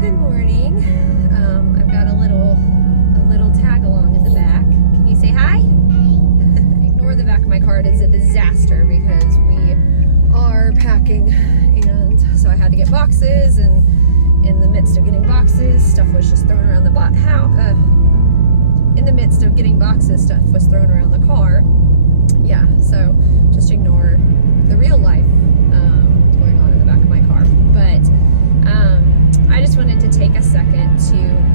Good morning. I've got a little tag along in the back. Can you say hi? Ignore the back of my car. It is a disaster because we are packing, and so I had to get boxes, and in the midst of getting boxes, stuff was just thrown around the in the midst of getting boxes, stuff was thrown around the car. Yeah, so just ignore the real life going on in the back of my car. But I just wanted to take a second to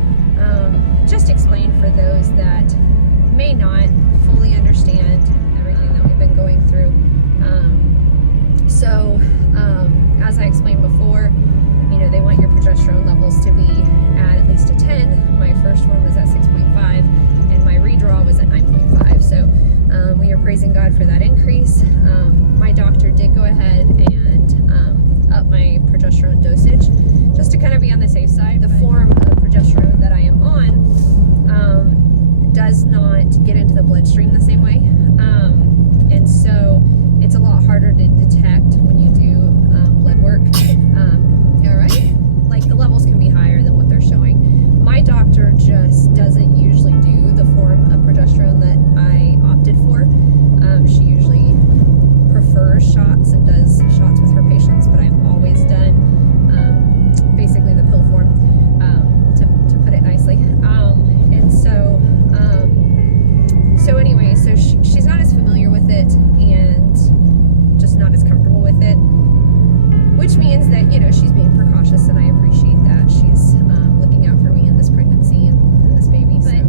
just explain for those that may not fully understand everything that we've been going through. As I explained before, they want your progesterone levels to be at least a 10. My first one was at 6.5, and my redraw was at 9.5. So we are praising God for that increase. My doctor did go ahead and up my progesterone dosage just to kind of be on the safe side. The form of progesterone that I am on does not get into the bloodstream the same way, and so it's a lot harder to detect when you do blood work. All right, like the levels can be higher than what they're showing. My doctor just doesn't usually do the form of progesterone that I opted for. She usually prefers shots and does shots with her patients, but I've always done basically the pill form, to put it nicely. And so anyway, so she's not as familiar with it and just not as comfortable with it, which means that, she's being precautious, and I appreciate that. She's looking out for me in this pregnancy and this baby. But,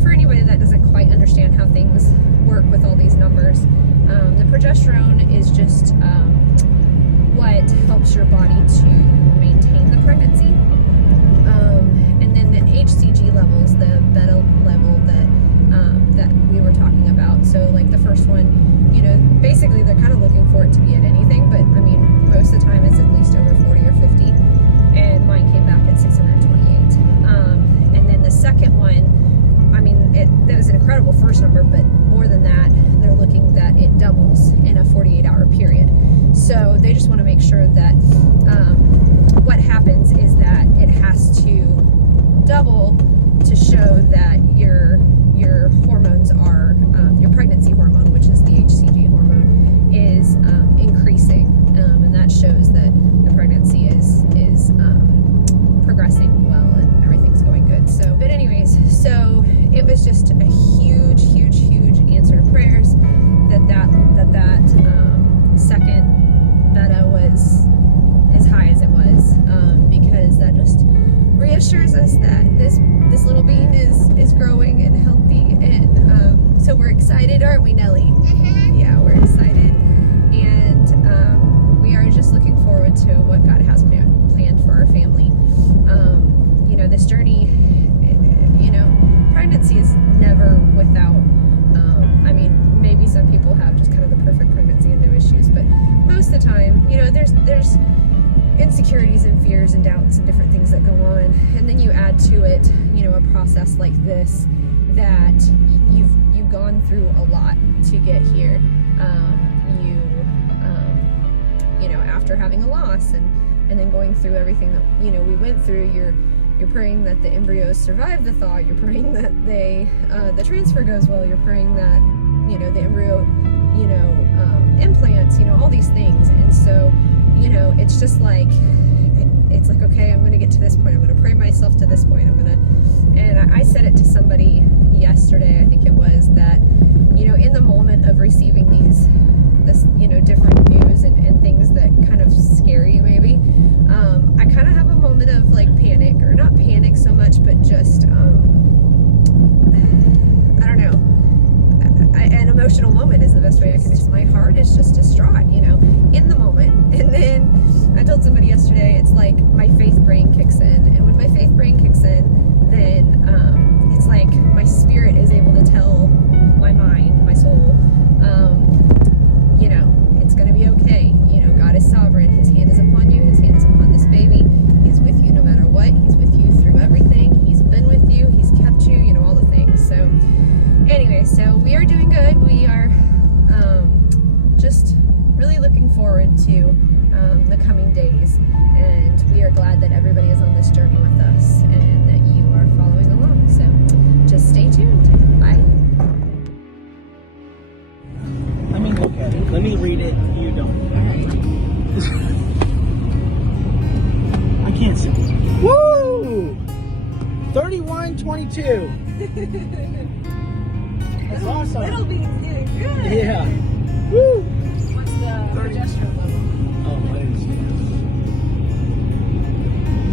for anybody that doesn't quite understand how things work with all these numbers, the progesterone is just what helps your body to maintain the pregnancy. And then the HCG levels, the beta level that we were talking about. So like the first one, basically they're kind of looking for it to be at anything, but I mean, most of the time it's at least over 40 or 50. And mine came back at 628. And then the second one, I mean, that was an incredible first number, but more than that, they're looking that it doubles in a 48-hour period. So they just want to make sure that what happens is that it has to double to show that your hormones are, your pregnancy hormone, which is the HCG hormone, is increasing, and that shows that the pregnancy is progressing well and everything's going good. So, but anyways, so it was just a huge answer to prayers that second beta was as high as it was, because that just reassures us that this little being is growing and healthy, and so we're excited, aren't we, Nellie? Mm-hmm. Yeah, we're excited, and we are just looking forward to what God has planned for our family. This journey, pregnancy is never without, I mean, maybe some people have just kind of the perfect pregnancy and no issues, but most of the time, there's insecurities and fears and doubts and different things that go on, and then you add to it, a process like this that you've gone through a lot to get here. After having a loss and then going through everything that we went through, you're praying that the embryos survive the thaw. You're praying that the transfer goes well. You're praying that the embryo implants, all these things. And so it's just like, it's like, okay, I'm going to get to this point. I'm going to pray myself to this point. And I said it to somebody yesterday, I think it was, that, in the moment of receiving this, different news and things that kind of scare you maybe, I kind of have a moment of like panic, or not panic so much, but just, I don't know. An emotional moment is the best way I can explain. My heart is just distraught, in the moment. And then I told somebody yesterday, it's like my faith brain kicks in. And when my faith brain kicks in, then it's like my spirit is able to tell my mind, my soul, it's going to be okay. God is sovereign. His hand is upon you. His hand is upon this baby. He's with you no matter what. He's with you through everything. He's been with you. He's kept you, all the things. So anyway, so we are doing good. We are just really looking forward to the coming days, and we we are glad that everybody is on this journey with us and that you are following along. So just stay tuned. Bye. Let me look at it. Let me read it. You don't. I can't see. Woo! 31-22. That's awesome. Little Bean's doing good. Yeah. Woo! What's the progesterone level? Oh, I didn't see that.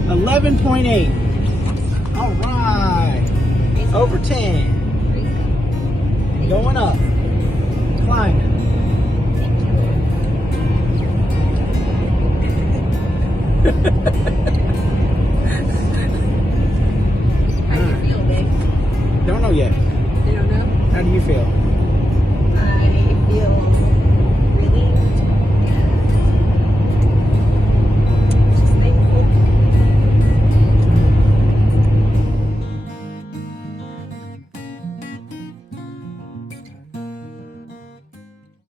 11.8. All right. Over 10. Going up. Climbing. How do you feel, babe? Don't know yet. You don't know? How do you feel?